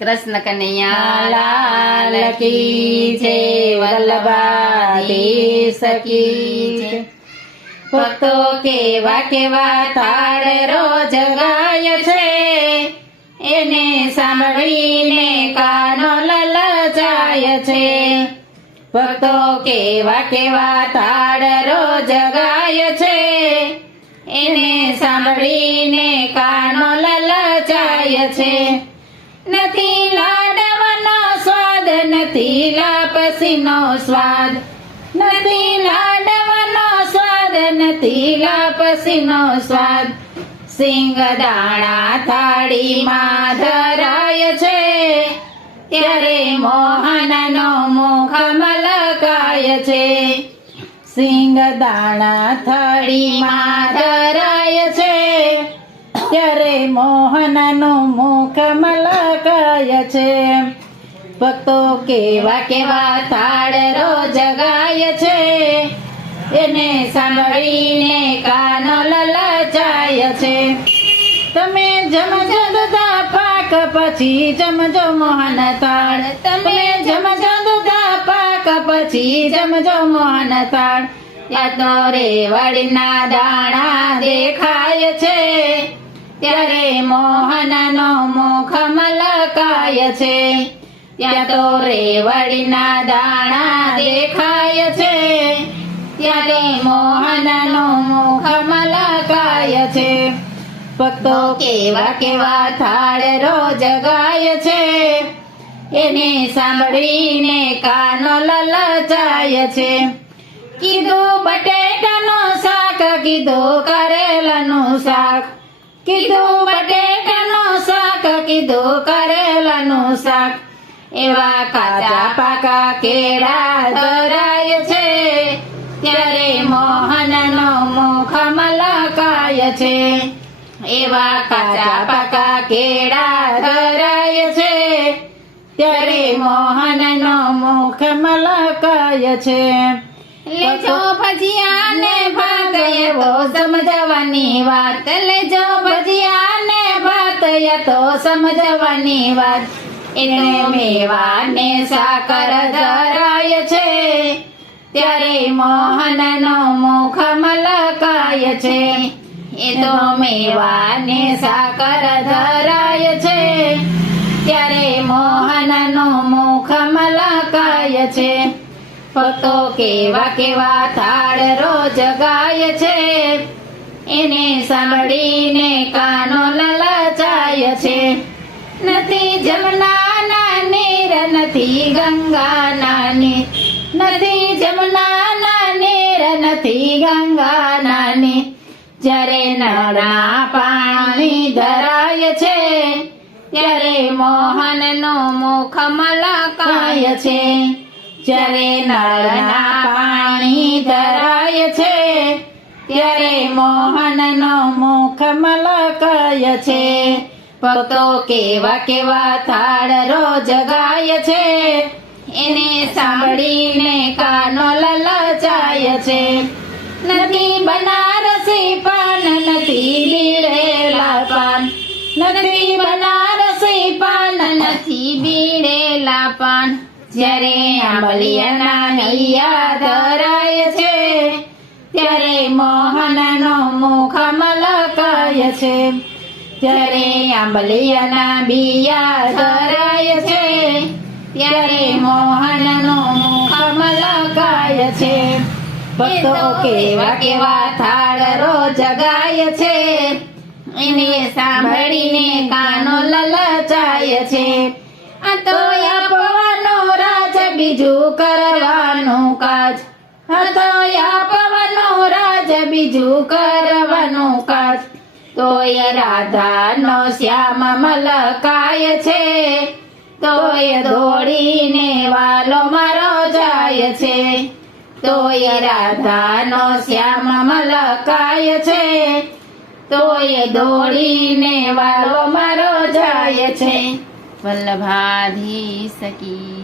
કૃષ્ણ કનૈયા લાલ કી જય, વલ્લભાધીશ કી જય. ભક્તો કેવા કેવા તાળ રોજ ગાય છે, એને સાંભળીને કાનો લલચાય છે. ભક્તો કેવા કેવા તાળ રોજ ગાય છે, એને સાંભળીને કાનો લલચાય છે. નથી લાડવાનો સ્વાદ, નથી લાપસીનો સ્વાદ, નથી લાડવાનો સ્વાદ, નથી લાપસીનો સ્વાદ. સિંગદાણા થાળીમાં ધરાય છે, ત્યારે મોહનનો મુખ મલકાય છે. સિંગદાણા થાળીમાં ધરાય છે, ત્યારે મોહનનું મુખ મલકાય છે. ભક્તો કેવા કેવા તાળ રોજ ગાય છે, એને સાંભળીને કાનો લલચાય છે. તમે જમજો દૂધા પાક પછી જમજો મોહન તાળ, તમે જમજો દૂધા પાક પછી જમજો મોહન તાળ. ત્યાં તો રેવડીના દાણા દેખાય છે, ત્યારે મોહનનો મુખ મલકાય છે. ત્યાં તો રેવડીના દાણા દેખાય છે, ત્યારે મોહનનો મુખ મલકાય છે. ભક્તો કેવા કેવા થાળ રોજ ગાય છે, એને સાંભળીને કાનો લલચાય છે. કીધું બટેટાનું શાક, કીધું કરેલાનું શાક, કીધું બટેટાનું શાક, કીધું કરેલાનું શાક. એવા કાચા પાકા કેળા ધરાય છે, ત્યારે મોહનનો મુખ મલકાય છે. એવા કાચા પાકા કેળા ધરાય છે, ત્યારે મોહનનો મુખ મલકાય છે. લેજો ભજીયા ને ભાત, એ તો સમજવાની વાત, લેજો ભજીયા ને ભાત, એ તો સમજવાની વાત. એને મેવા ને સાકર ધરાય છે, ત્યારે મોહનનો મુખ મલકાય છે. એ તો મેવા ને સાકર ધરાય છે, ત્યારે મોહનનો મુખ મલકાય છે. ભક્તો કેવા કેવા થાળ રોજ ગાય છે, એને સાંભળીને કાનો લલચાય છે. નથી જમનાના નીર, નથી ગંગાના નીર, નથી જમનાના નીર, નથી ગંગાના નીર. જ્યારે નળના પાણી ધરાય છે, ત્યારે મોહનનો મુખ મલકાય છે. જ્યારે નળના પાણી ધરાય છે, ત્યારે મોહનનો મુખ મલકાય છે. ભક્તો કેવા કેવા થાળ રોજ ગાય છે, એને સાંભળીને કાનો લલચાય છે. નથી બનારસી પાન, નથી બીડેલા પાન, નથી બનારસી પાન, નથી બીડેલા પાન. જ્યારે આંબલિયાના બિયા ધરાય છે, ત્યારે મોહનનો મુખ મલકાય છે. જ્યારે આંબલિયાના બિયા ધરાય છે, ત્યારે મોહનનો મુખ મલકાય છે. ભક્તો કેવા કેવા થાળ રોજ ગાય છે, એને સાંભળીને કાનો લલચાય છે. આ તો આપવાનો રાજ, બીજું કરવાનું કાજ, આ તો આપવાનો રાજ, બીજું કરવાનું કાજ. તોય રાધાનો શ્યામ મલકાય છે, તોય દોડીને વાલો મારો જાય છે. તોય રાધાનો શ્યામ મલકાય છે, તોય દોડીને વાલો મારો જાય છે. વલ્લભાધીશ કી